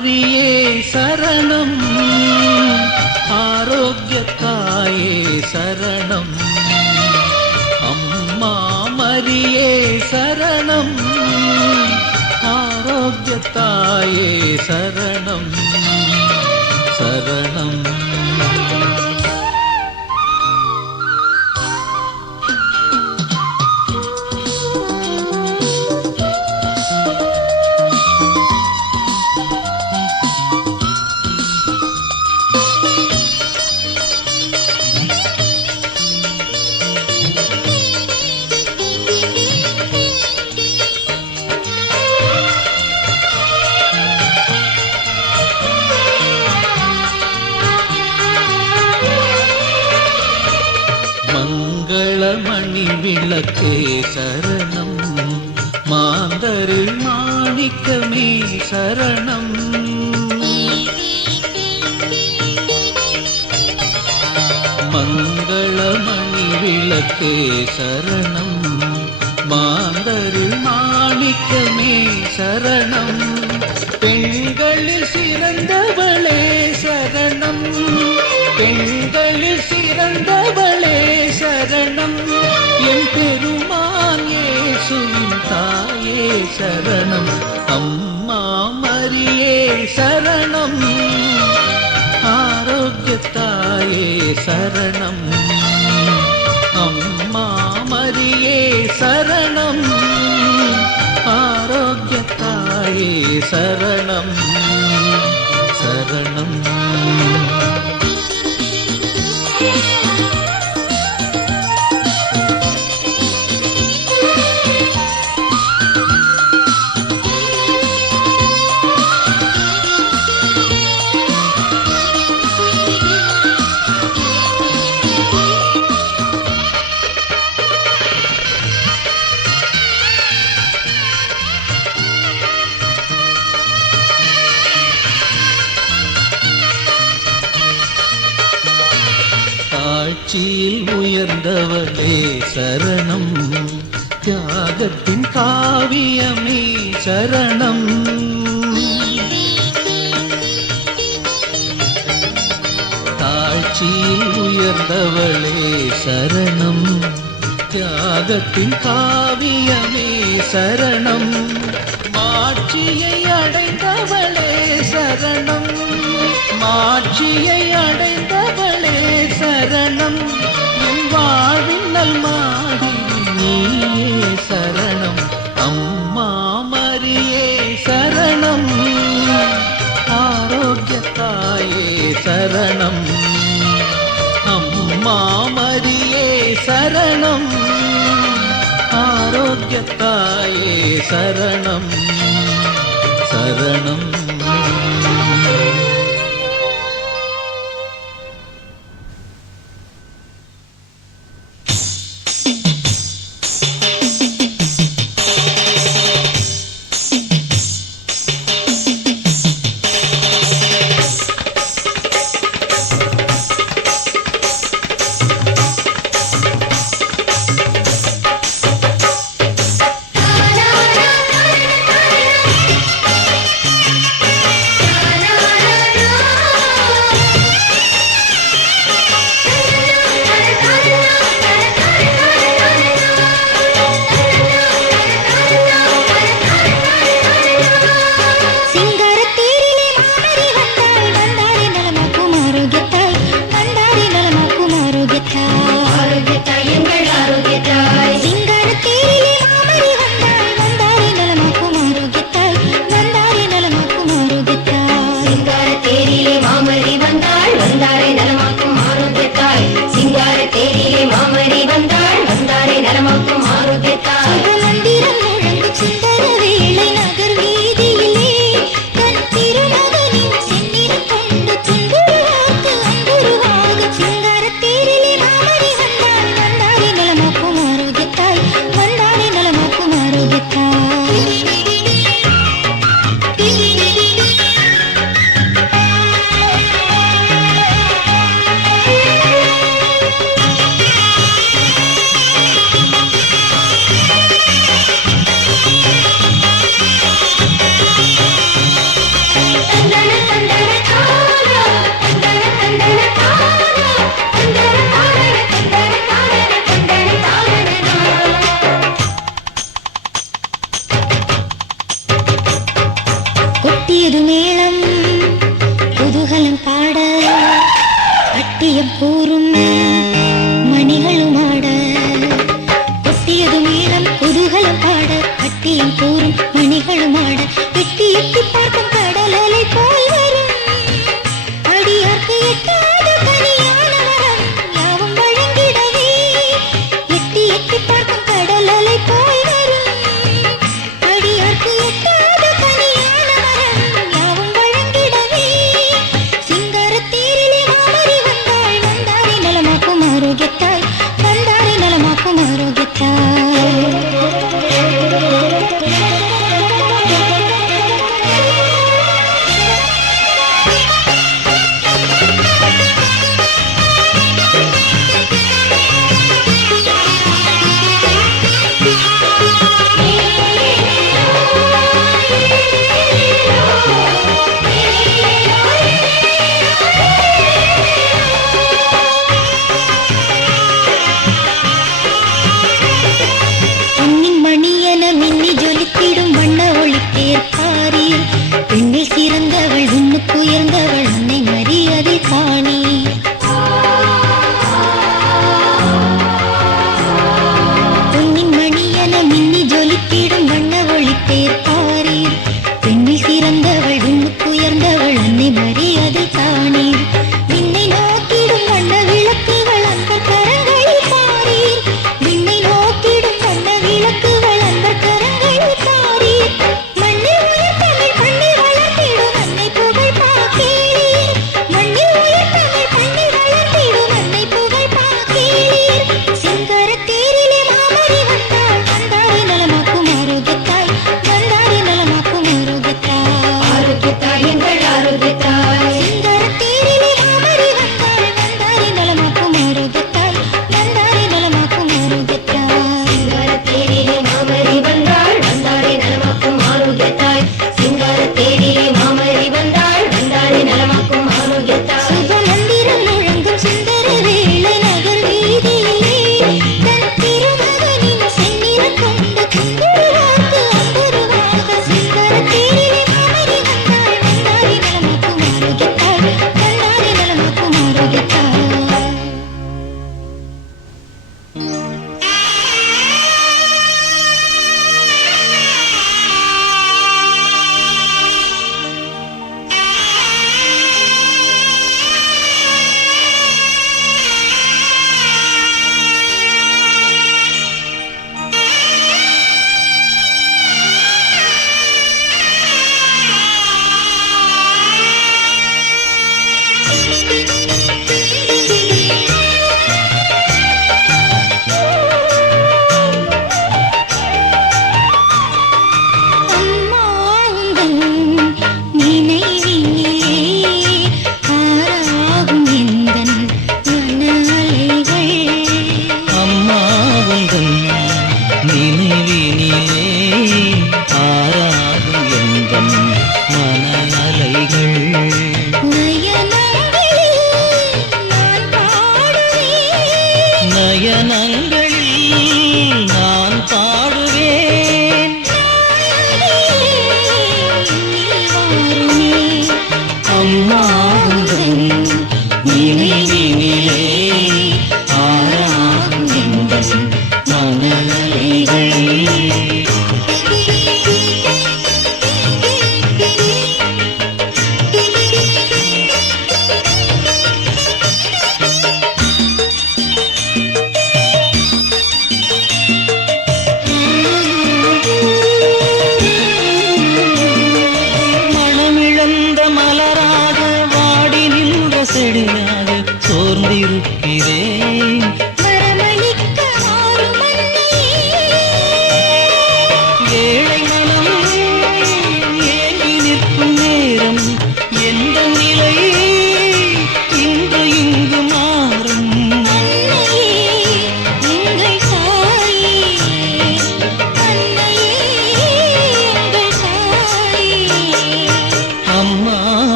மரியே சரணம், ஆரோக்கியத்தாயே சரணம். அம்மா மரியே சரணம், ஆரோக்கியத்தாயே சரணம் சரணம். மங்களமணி விளக்கே சரணம், மாந்தரில் மாணிக்கமே சரணம். மங்களமணி விளக்கே சரணம், மாந்தரில் மாணிக்கமே சரணம். பெண்களில் சிறந்தவளே சரணம், பெண்களில் சிறந்தவளே சரணம். என் பெருமான் இயேசுவின் தாயே சரணம். அம்மா மரியே சரணம், ஆரோக்கியத்தாயே சரணம். அம்மா மரியே சரணம், ஆரோக்கியத்தாயே சரணம் சரணம். தாழ்ச்சியில் உயர்ந்தவளே சரணம், தியாகத்தின் காவியமே சரணம். தாழ்ச்சியில் உயர்ந்தவளே சரணம், தியாகத்தின் காவியமே சரணம். மாட்சியை அடைந்தவளே சரணம், மாட்சியை அடைந்தவளே சரணம். என் வாழ்வின் நல்மாடி நீயே சரணம். அம்மா மரியே சரணம், ஆரோக்கியத்தாயே சரணம். அம்மா மரியே சரணம், ஆரோக்கியத்தாயே சரணம் சரணம். கொட்டியது மேளம் குதூகலம் பாட அட்டியம் கூறும் மணிகளும் ஆட கொட்டியது மேளம் குதூகலம் பாட அட்டியம் கூறும் மணிகளும் ஆட எட்டி எட்டி பார்க்கும் கடல் அலை போல் வரும் அடியார்க்கு எட்டாத கனியான வரம் யாவும் வழங்கிடவே எட்டி எட்டி பார்க்கும் கடல் அலை போல் வரும் அடியார்க்கு எட்டாத கனியான வரம் யாவும் வழங்கிடவே சிங்காரத் தேரிலே மாமரி வந்தாள் வந்தாரை நலமாக்கும் ஆரோக்கியத்தாய் வந்தாரை நலமாக்கும் ஆரோக்கியத்தாய்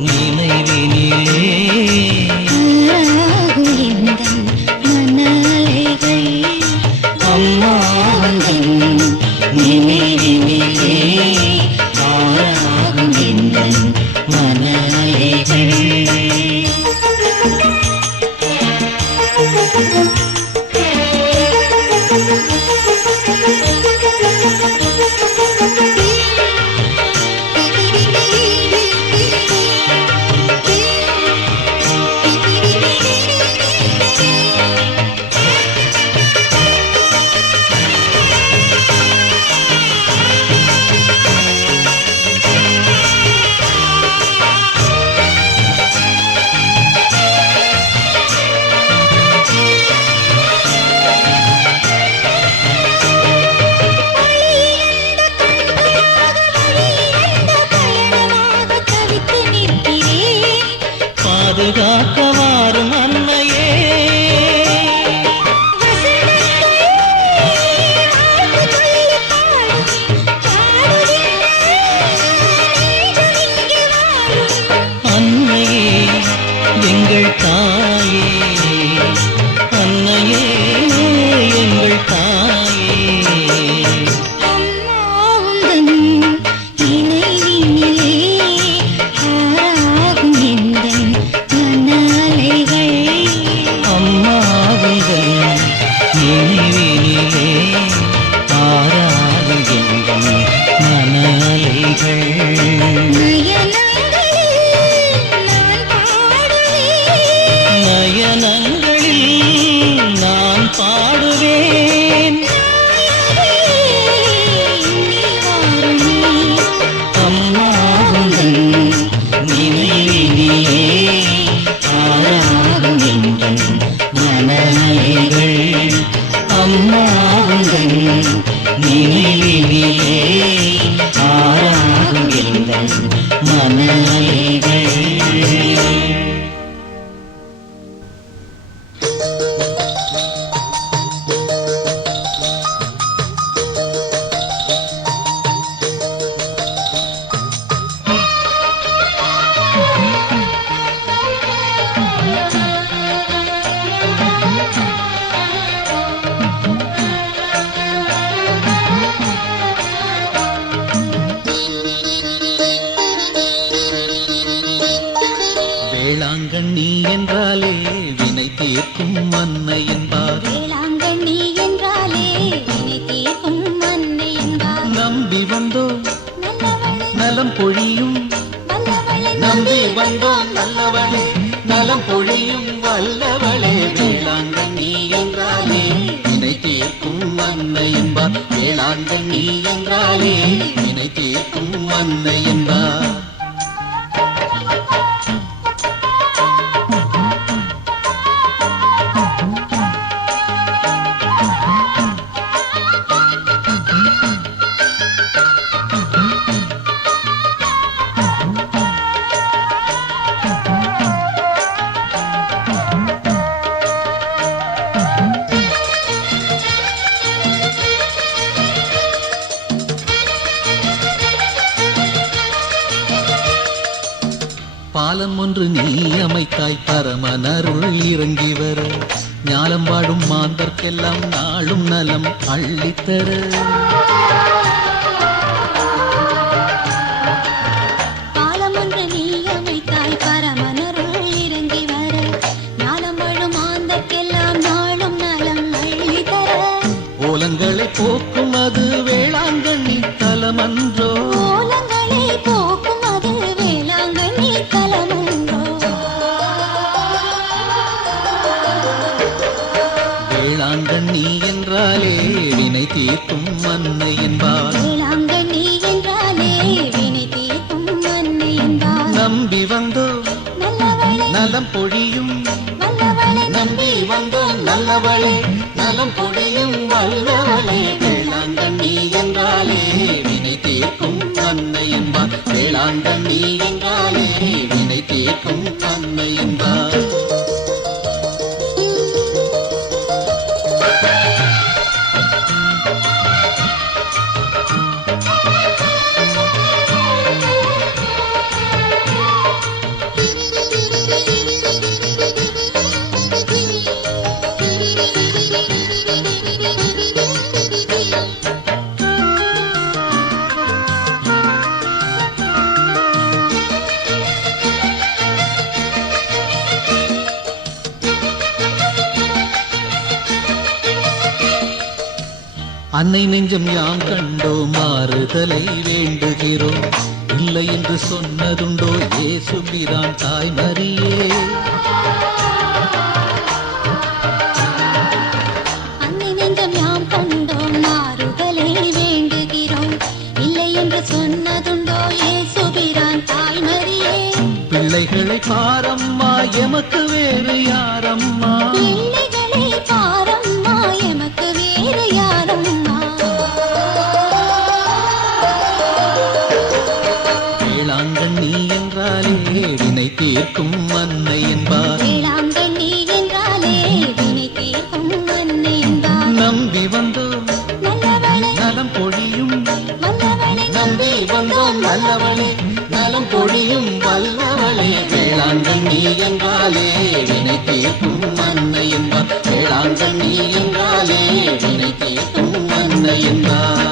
நினைவினிலே நயனங்களில் நான் பாடுவேன் அம்மாவுங்கள் நினைவினியே ஆறாகும் எங்கள் மனநிலைகள் அம்மாவுங்கள் நினைவினியே ஆறாகும் எங்கள் மனநிலைகள். வேளாங்கண்ணி என்றாலே வினை தீர்க்கும் அன்னை என்பார். வேளாங்கண்ணி என்றாலே வினை தீர்க்கும் அன்னை என்பார். நம்பி வந்தோம் நல்லவளே நலம் பொழியும் வல்லவளே நம்பி வந்தோம் நல்லவளே நலம் பொழியும் வல்லவளே. வேளாங்கண்ணி என்றாலே வினை தீர்க்கும் அன்னை என்பார். வேளாங்கண்ணி என்றாலே வினை தீர்க்கும் அன்னை என்பார். பாலம் ஒன்று நீ அமைத்தாய் பரமனருள் இறங்கி வர ஞாலம் வாழும் மாந்தர்க்கெல்லாம் நாளும் நலம் அள்ளித்தர. பாலம் ஒன்று நீ அமைத்தாய் பரமனருள் இறங்கி வர ஞானம் வாழும் மாந்தர்க்கெல்லாம் நாளும் நலம் அள்ளித்தர. ஓலங்களை போக்கும் அது வேளாங்கண்ணி தலமன்றோ. கோலங்களை போக்கும் அது வேளாங்கண்ணி தலமன்றோ. வேளாங்கண்ணி என்றாலே வினை தீர்க்கும் அன்னை என்பார். வேளாங்கண்ணி என்றாலே வினை தீர்க்கும் அன்னை என்பார். நம்பி வந்தோம் நல்லவளே நலம் பொழியும் வல்லவளே நம்பி வந்தோம் நல்லவளே நலம் பொழியும் வல்லவளே. வேளாங்கண்ணி என்றாலே வினை தீர்க்கும் அன்னை என்பார். வேளாங்கண்ணி என்றாலே வினை தீர்க்கும் அன்னை என்பார். அன்னை நெஞ்சம் யாம் கண்டோ மாறுதலை வேண்டுகிறோம். இல்லை என்று சொன்னதுண்டோ இயேசு பிரான் தாய் மரியே. அன்னை நெஞ்சம் யாம் கண்டோம் மாறுதலை வேண்டுகிறோம். இல்லை என்று சொன்னதுண்டோ இயேசு பிரான் தாய் மரியே. பிள்ளைகளை பாரம்மா எமக்கு வேறு யாரம்மா. பிள்ளைகளை பாரம்மா எமக்கு வேறு யாரம்மா. வேளாங்கண்ணி என்றாலே வினை தீர்க்கும் அன்னை என்பார். வேளாங்கண்ணி என்றாலே வினை தீர்க்கும் அன்னை என்பார். நம்பி வந்தோம் நல்லவளே நலம் பொழியும் வல்லவளே நம்பி வந்தோம் நல்லவளே நலம் பொழியும் வல்லவளே. வேளாங்கண்ணி என்றாலே வினை தீர்க்கும் அன்னை என்பார். வேளாங்கண்ணி என்றாலே வினை தீர்க்கும் அன்னை என்பார்.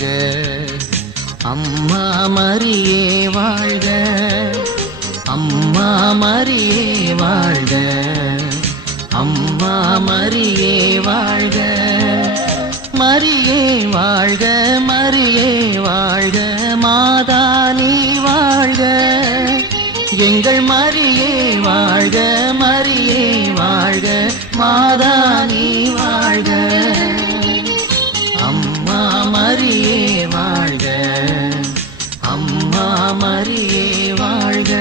வாழ்க, அம்மா மரியே வாழ்க, அம்மா மரியே வாழ்க, அம்மா மரியே வாழ்க, மரியே வாழ்க, மரியே வாழ்க, மாதா நீ வாழ்க, எங்கள் மரியே வாழ்க, மரியே வாழ்க, மாதா நீ வாழ்க, அம்மா மரியே வாழ்க, அம்மா மரியே வாழ்க.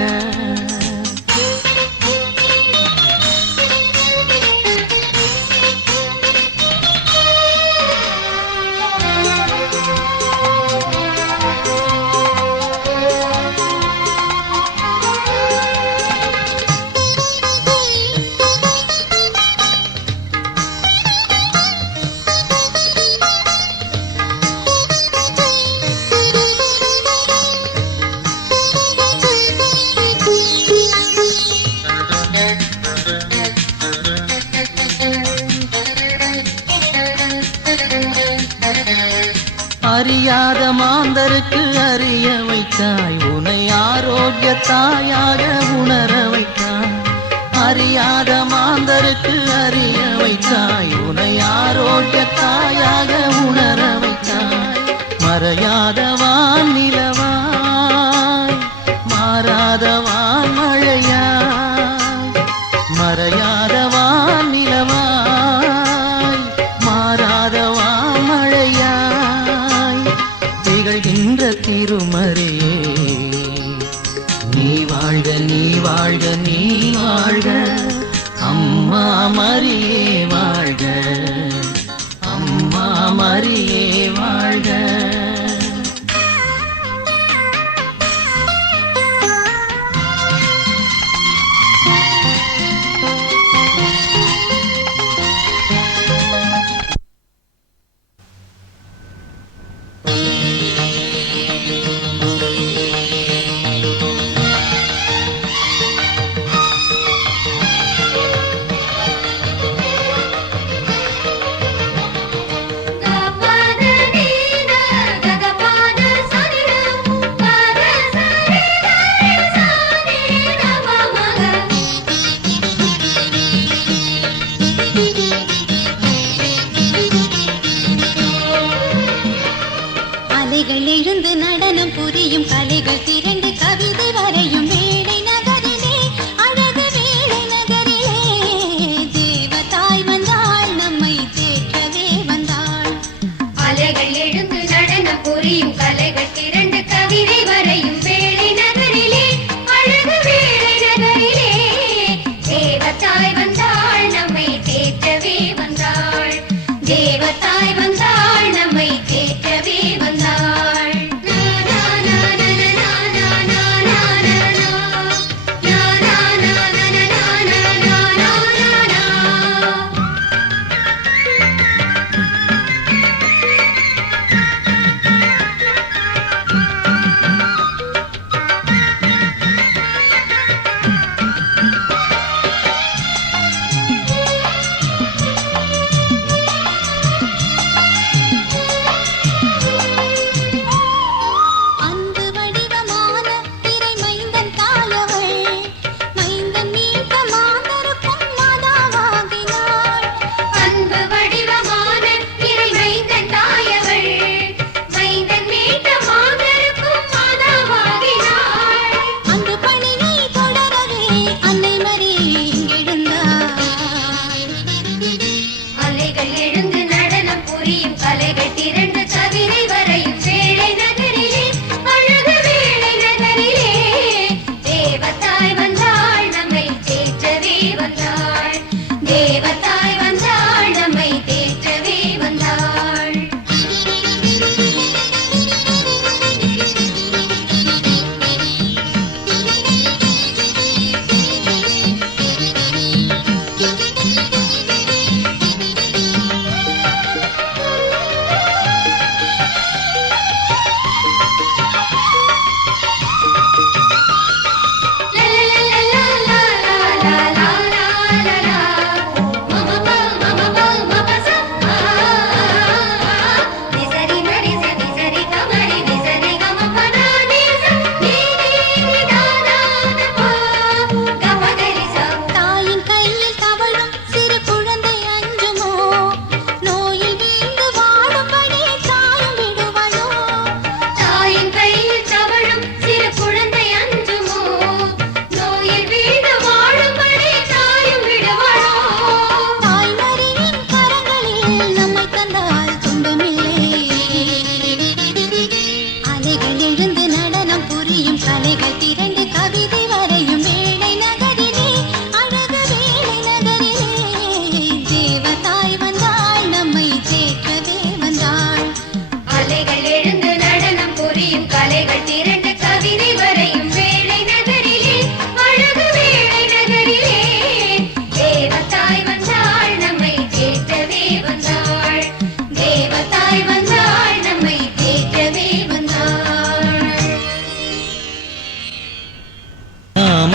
அறியாத மாந்தருக்கு அறிய வைத்தாய், உனை ஆரோக்கிய தாயாக உணர வைத்தாய். அறியாத மாந்தருக்கு அறிய வைத்தாய், உனை ஆரோக்கிய தாயாக உணர வைத்தாய். மறையாதவான் நிலவாய், மாறாதவான் மழையாய், மறையாதவான் நிலவாய், மாறாதவான் மழையாய், திகழ்கின்ற திருமறையே நீ வாழ்க, நீ வாழ்க, நீ வாழ்க, அம்மா மரியே வாழ்க, அம்மா மரியே வாழ்க.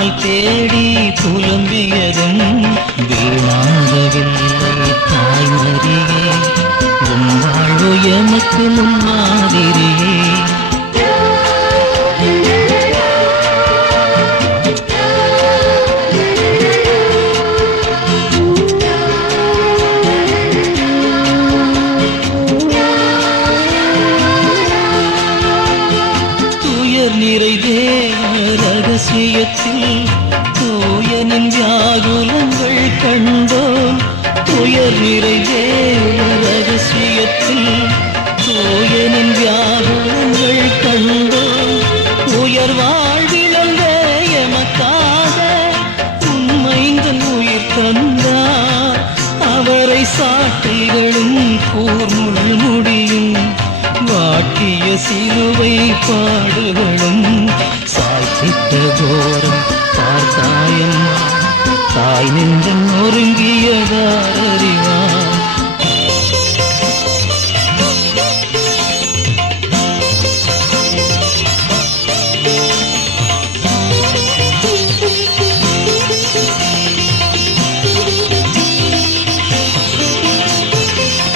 காணாமல் தேடி புலம்பியதும் வீணாகவில்லை தாய்மரியே, உன் வாழ்வு எமக்கு முன்மாதிரியே. நிறை தேவ ரகசியத்தில் தூயனின் வியாகுலங்கள் கண்டோம். துயர் நிறை தேவ ரகசியத்தில் தூயனின் வியாகுலங்கள் கண்டோம். உயர் வாழ்விழந்த எமக்காக உண்மைந்தன் உயிர் தந்தார். அவரை சாட்டைகளும் கூர்முள் முடியும் வாட்டிய சிலுவை பாடுகளும் சாய்த்திட்ட கோரம் பார்த்தாயம்மா, தாய் நெஞ்சம் ஒருங்கியதார் அறிவார்.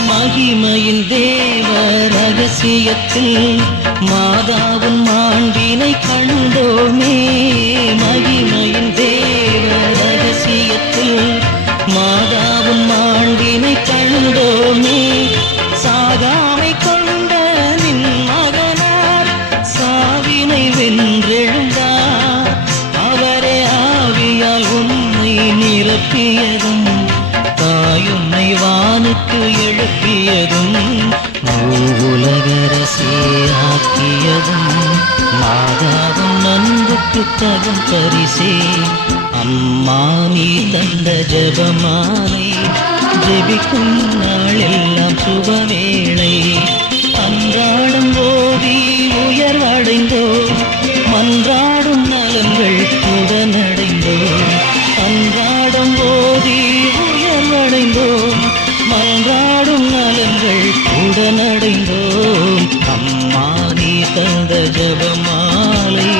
மகிமையின் தேவ ரகசியத்தில் மாதாவின் மாண்பினை கண்டோமே. மகிமையின் தேவ ரகசியத்தில் மாதாவின் மாண்பினை கண்டோமே. சாகாமை கொண்ட நின் மகனார் சாவினை வென்றெழுந்தார். அவரே ஆவியால் உன்னை நிரப்பியதும் தாயுன்னை வானுக்கு எழுப்பியதும் உலகரசே ஆக்கியதும் மாதாவும் நன்புக்கு தகும் பரிசே. அம்மா நீ தந்த ஜபமாலை ஜெபிக்கும் நாளெல்லாம் சுபவேளை. அன்றாடம் ஓடி உயர்வடைந்தோ மன்றாடும் நலன்கள் உடனடைந்தோ. அன்றாடம் ஓடி உயர்வடைந்தோம் மன்றாடும் நலன்கள் உடனடைந்தோம். அம்மா நீ தந்த ஜபமாலை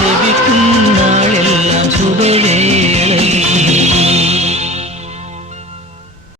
ஜெபிக்கும் நாளெல்லாம் சுபவே.